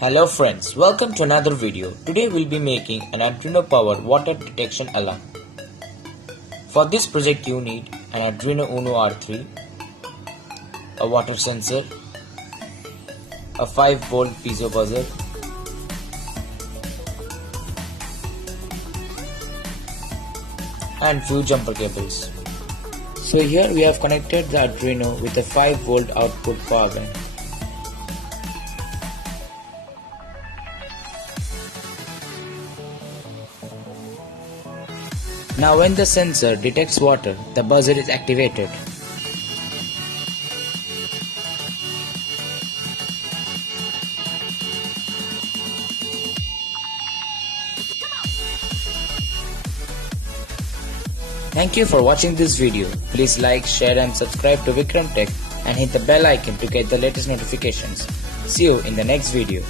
Hello friends, welcome to another video. Today we'll be making an Arduino powered water detection alarm. For this project you need an Arduino Uno R3, a water sensor, a 5-volt piezo buzzer, and few jumper cables. So here we have connected the Arduino with a 5-volt output power bank. Now when the sensor detects water, the buzzer is activated. Thank you for watching this video. Please like, share and subscribe to VIKRAM Tech and hit the bell icon to get the latest notifications. See you in the next video.